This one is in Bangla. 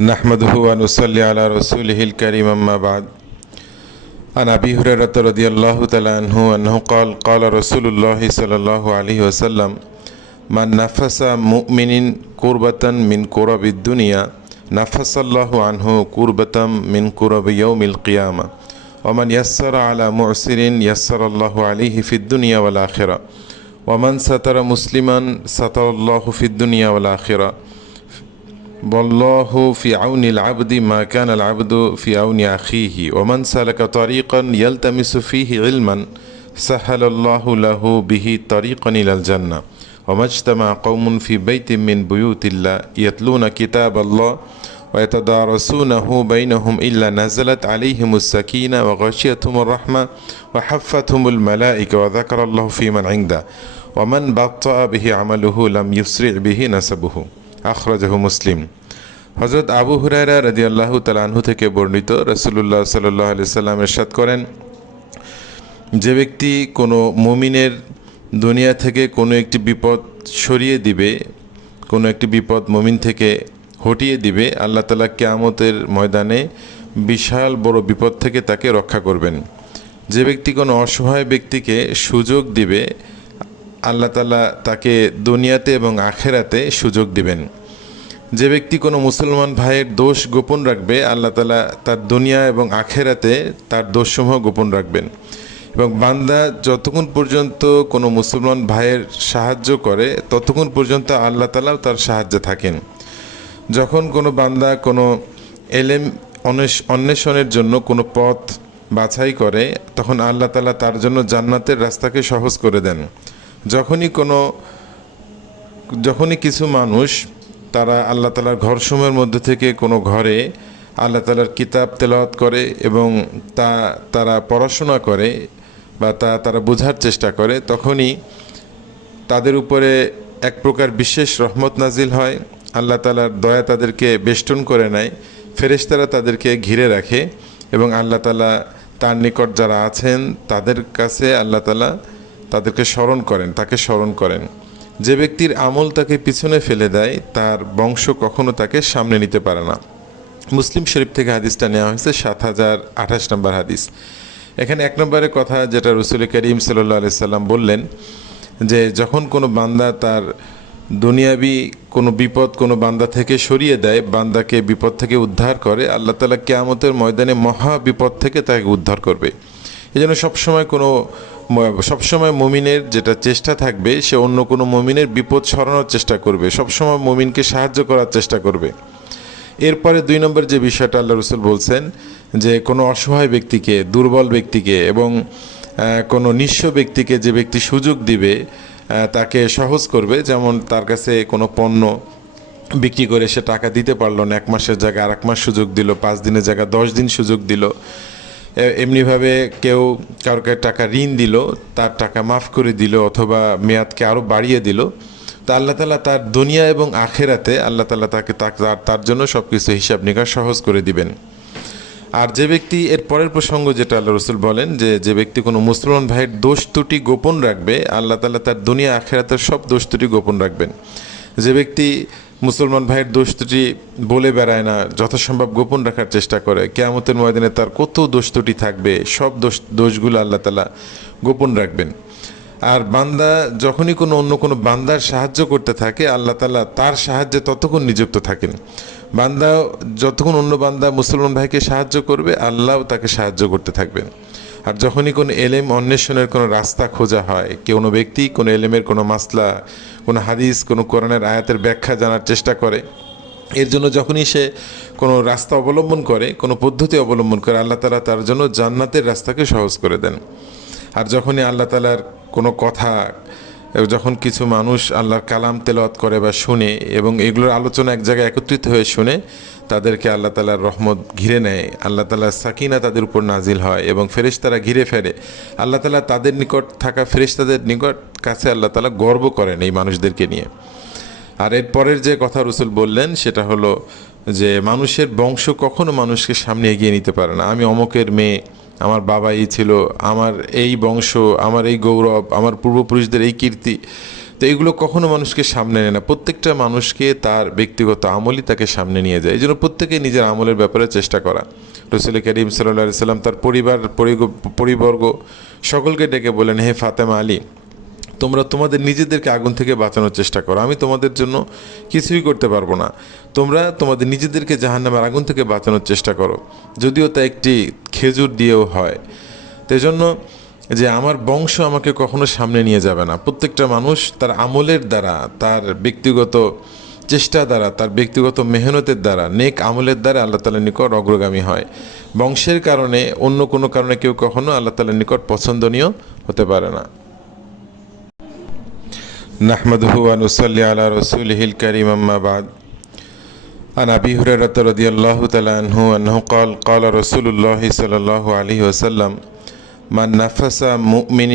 नहमदुहु व नुसल्ली अला रसूलिहिल करीम अम्मा बाद अन अबी हुरैरह रदियल्लाहु तआला अन्हु क़ाल क़ाल रसूलुल्लाह सल्लल्लाहु अलैहि वसल्लम मन नफ़सा मुमिनिन कुर्बतन मिन कुरबिद दुनिया नफ़सल्लाहु अन्हु कुर्बतम मिन कुरबि यौमिल क़ियामा व मन यस्सरा अला मुअसिरिन यस्सरल्लाहु अलैहि फ़िद दुनिया वल आखिरा व मन सतरा मुस्लिमन सतरल्लाहु फ़िद दुनिया वल आखिरा वल्लाहु फ़ी औनिल अब्दि मा कानल अब्दु फ़ी औनि अख़ीहि व मन सलका तरीक़न यल्तमिसु फ़ीहि इल्मन सहलल्लाहु लहु बिही तरीक़न इलल जन्नह व मज्तमा कौमुन फ़ी बैतिन मिन बुयूतिल्लाह यतलूना किताबल्लाह व यतदारसूनहु बैनहुम इल्ला नज़लत अलैहिमुस सकीना व गशियतहुमुर रहमा व हफ़्फ़तहुमुल मलाइका व ज़करल्लाहु फ़ी मन इंदह व मन बत्तअ बिही अमलुहु लम युस्रि बिही नसबुहु আখরাজাহু মুসলিম। হযরত আবু হুরায়রা রাদিয়াল্লাহু তাআলা আনহু থেকে বর্ণিত, রাসূলুল্লাহ সাল্লাল্লাহু আলাইহি সাল্লাম ইরশাদ করেন, যে ব্যক্তি কোনো মুমিনের দুনিয়া থেকে কোনো একটি বিপদ সরিয়ে দিবে, কোনো একটি বিপদ মুমিন থেকে হটিয়ে দিবে, আল্লাহ তাআলা কিয়ামতের ময়দানে বিশাল বড় বিপদ থেকে তাকে রক্ষা করবেন। যে ব্যক্তি কোনো অসহায় ব্যক্তিকে সুযোগ দিবে, আল্লাহ তাআলা তাকে দুনিয়াতে এবং আখেরাতে সুযোগ দিবেন। যে ব্যক্তি কোনো মুসলমান ভাইয়ের দোষ গোপন রাখবে, আল্লাহ তাআলা তার দুনিয়া এবং আখেরাতে তার দোষসমূহ গোপন রাখবেন। এবং বান্দা যতক্ষণ পর্যন্ত কোনো মুসলমান ভাইয়ের সাহায্য করে ততক্ষণ পর্যন্ত আল্লাহ তাআলাও তার সাহায্যে থাকেন। যখন কোনো বান্দা কোনো এলেম অন্বেষণের জন্য কোনো পথ বাছাই করে, তখন আল্লাহ তাআলা তার জন্য জান্নাতের রাস্তাকে সহজ করে দেন। যখনই কিছু মানুষ তারা আল্লাহ তাআলার ঘরসমূহের মধ্যে থেকে কোনো ঘরে আল্লাহ তাআলার কিতাব তেলাওয়াত করে এবং তারা পড়াশোনা করে বা তারা বোঝার চেষ্টা করে, তখনই তাদের উপরে এক প্রকার বিশেষ রহমত নাজিল হয়। আল্লাহ তাআলার দয়া তাদেরকে বেষ্টন করে নেয়, ফেরেশতারা তাদেরকে ঘিরে রাখে এবং আল্লাহ তাআলা তার নিকট যারা আছেন তাদের কাছে আল্লাহ তাআলা তাদেরকে তাকে স্মরণ করেন। যে ব্যক্তির আমল তাকে পিছনে ফেলে দেয়, তার বংশ কখনো তাকে সামনে নিতে পারে না। মুসলিম শরীফ থেকে হাদিসটা নেওয়া হয়েছে, 7028 নম্বর হাদিস। এখানে 1 নম্বরের কথা যেটা রাসূল করিম সাল্লাল্লাহু আলাইহি সাল্লাম বললেন, যে যখন কোনো বান্দা তার দুনিয়াবি কোনো বিপদ কোনো বান্দা থেকে সরিয়ে দেয়, বান্দাকে বিপদ থেকে উদ্ধার করে, আল্লাহ তাআলা কিয়ামতের ময়দানে মহা বিপদ থেকে তাকে উদ্ধার করবে। এই জন্য সবসময় মুমিনের যেটা চেষ্টা থাকবে, সে অন্য কোনো মুমিনের বিপদ সরানোর চেষ্টা করবে, সবসময় মুমিনকে সাহায্য করার চেষ্টা করবে। এরপরে 2 নম্বর যে বিষয়টা আল্লাহ রাসূল বলছেন, যে কোনো অসহায় ব্যক্তিকে, দুর্বল ব্যক্তিকে এবং কোনো নিঃস্ব ব্যক্তিকে যে ব্যক্তি সুযোগ দিবে তাকে সহজ করবে। যেমন তার কাছে কোনো পণ্য বিক্রি করে সে টাকা দিতে পারলো না, 1 মাসের জায়গায় আর 1 মাস সুযোগ দিল, 5 দিনের জায়গায় 10 দিন সুযোগ দিল। এমনিভাবে কেউ কাউকে টাকা ঋণ দিল, তার টাকা মাফ করে দিল অথবা মেয়াদকে আরও বাড়িয়ে দিল, তো আল্লাহ তাআলা তার দুনিয়া এবং আখেরাতে আল্লাহ তাআলা তার জন্য সব কিছু হিসাব নিকাশ সহজ করে দিবেন। আর যে ব্যক্তি, এর পরের প্রসঙ্গ যেটা আল্লাহ রাসূল বলেন, যে ব্যক্তি কোনো মুসলমান ভাইয়ের দোষ ত্রুটি গোপন রাখবে, আল্লাহ তাআলা তার দুনিয়া আখেরাতের সব দোষ ত্রুটি গোপন রাখবেন। যে ব্যক্তি মুসলমান ভাইয়ের দোষ ত্রুটি বলে বেড়ায় না, যথাসম্ভব গোপন রাখার চেষ্টা করে, কিয়ামতের ময়দানে তার কত দোষ ত্রুটি থাকবে, সব দোষগুলো আল্লাহ তাআলা গোপন রাখবেন। আর বান্দা যখনই অন্য কোনো বান্দার সাহায্য করতে থাকে, আল্লাহ তাআলা তার সাহায্যে ততক্ষণ নিযুক্ত থাকেন। বান্দা যতক্ষণ অন্য বান্দা মুসলমান ভাইকে সাহায্য করবে, আল্লাহও তাকে সাহায্য করতে থাকবেন। আর যখনই কোনো এলেম অন্বেষণের কোনো রাস্তা খোঁজা হয়, কোনো ব্যক্তি কোনো এলেমের কোনো মাসলা, কোনো হাদিস, কোনো কোরআনের আয়াতের ব্যাখ্যা জানার চেষ্টা করে, এর জন্য যখনই সে কোনো রাস্তা অবলম্বন করে, কোনো পদ্ধতি অবলম্বন করে, আল্লাহ তাআলা তার জন্য জান্নাতের রাস্তাকে সহজ করে দেন। আর যখনই আল্লাহ তাআলার কোনো কথা, যখন কিছু মানুষ আল্লাহর কালাম তেলাওয়াত করে বা শুনে এবং এগুলোর আলোচনা এক জায়গায় একত্রিত হয়ে শুনে, তাদেরকে আল্লাহ তাআলার রহমত ঘিরে নেয়, আল্লাহ তাআলার সাকিনা তাদের উপর নাজিল হয় এবং ফেরেশতারা ঘিরে ফেরে। আল্লাহ তাআলা তাদের নিকট থাকা ফেরেশতাদের নিকট কাছে আল্লাহ তাআলা গর্ব করেন এই মানুষদেরকে নিয়ে। আর এর পরের যে কথা রাসূল বললেন সেটা হলো যে মানুষের বংশ কখনো মানুষকে সামনে এগিয়ে নিতে পারে না। আমি অমুকের মেয়ে, আমার বাবা এই ছিল, আমার এই বংশ, আমার এই গৌরব, আমার পূর্বপুরুষদের এই কীর্তি, তো এগুলো কখনো মানুষকে সামনে নেয় না, প্রত্যেকটা মানুষকে তার ব্যক্তিগত আমলই তাকে সামনে নিয়ে যায়। এই জন্য প্রত্যেকেই নিজের আমলের ব্যাপারে চেষ্টা করা। রসুল করিম সাল্লাল্লাহু আলাইহি সাল্লাম তার পরিবর্গ সকলকে ডেকে বলেন, হে ফাতেমা আলী, তোমরা তোমাদের নিজেদেরকে আগুন থেকে বাঁচানোর চেষ্টা করো, আমি তোমাদের জন্য কিছুই করতে পারবো না। তোমরা তোমাদের নিজেদেরকে জাহান্নামের আগুন থেকে বাঁচানোর চেষ্টা করো, যদিও তা একটি খেজুর দিয়েও হয়। তো এই জন্য যে আমার বংশ আমাকে কখনো সামনে নিয়ে যাবে না। প্রত্যেকটা মানুষ তার আমলের দ্বারা, তার ব্যক্তিগত চেষ্টা দ্বারা, তার ব্যক্তিগত মেহনতের দ্বারা, নেক আমলের দ্বারা আল্লাহ তাআলার নিকট অগ্রগামী হয়। বংশের কারণে, অন্য কোনো কারণে কেউ কখনো আল্লাহ তাআলার নিকট পছন্দনীয় হতে পারে না। নাহমাদুহু ওয়া নুসাল্লি আলা রাসূলিহিল কারীম, আম্মা বাদ। عن أبي هريرة رضي الله تعالى عنه أنه قال قال رسول الله صلى الله عليه وسلم من نفس مؤمن